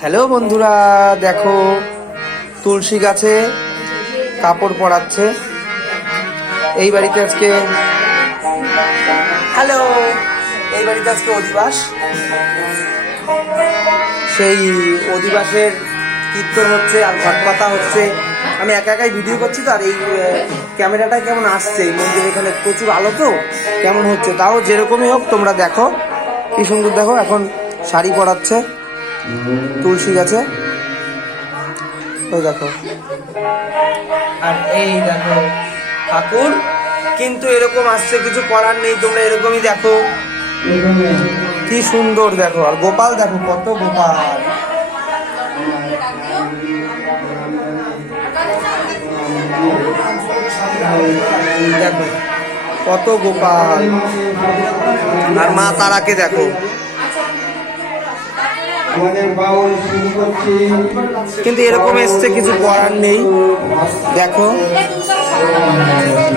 Hello বন্ধুরা দেখো তুলসী গাছে কাপড় পরাচ্ছে। এই বাড়িতে আজকে হ্যালো এই বাড়িতে আজকে অধিবাস। সেই অধিবাসের কীর্তন হচ্ছে আর ঘট পাতা হচ্ছে। আমি একা একাই ভিডিও করছি তো আর এই ক্যামেরাটা কেমন আসছে? এই মন্দির এখানে প্রচুর আলো তো কেমন হচ্ছে? তাও যেরকমই হোক তোমরা দেখো। কি সুন্দর দেখো এখন শাড়ি পরাচ্ছে, তুলসী গাছে। দেখো। আর এই দেখো, ঠাকুর। কিন্তু এরকম আসছে, কিছু করার নেই, তোমরা এরকমই দেখো। কি সুন্দর দেখো, আর গোপাল দেখো, কত গোপাল। দেখো, কত গোপাল। আর মা তারাকে দেখো। কিন্তু এরকম এসছে, কিছু করার নেই। দেখো।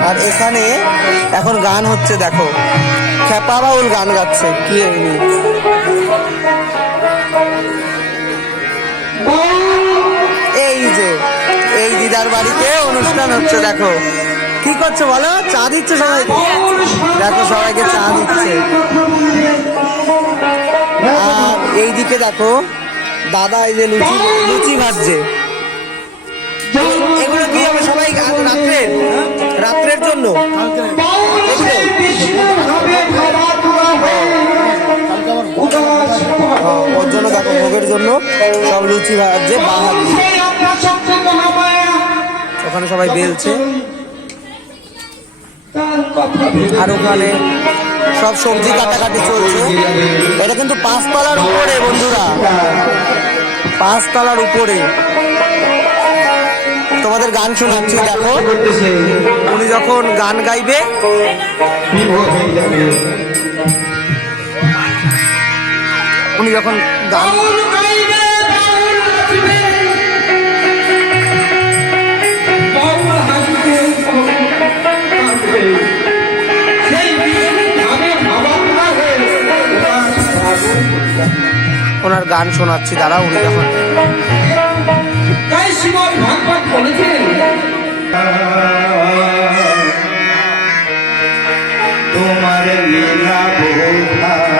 আর এখানে এখন গান হচ্ছে, দেখো। খেপা বাউল গান গাচ্ছে, কি এই যে, এই দিদার বাড়িতে অনুষ্ঠান হচ্ছে, দেখো। কি করছ বলো? চা দিচ্ছে সবাইকে দেখো, সবাইকে চা দিচ্ছে। আর এইদিকে দেখো, দাদা এই যে লুচি লুচি ভাজছে। এগুলো কি হবে সবাই রাত্রে রাত্রের? জন্য? ওর জন্য দেখো, ভোগের জন্য সব লুচি ভাজছে, বাহার ওখানে সবাই বেলছে। আর ওখানে সব সবজি কাটাকাটি চলছে। এটা কিন্তু পাঁচতলার উপরে, বন্ধুরা। পাঁচতলার উপরে। তোমাদের গান শোনাচ্ছি, দেখো। উনি যখন গান গাইবে, উনি যখন গান গান শোনাচ্ছি দাঁড়া উনি যখন তোমার লীলা তার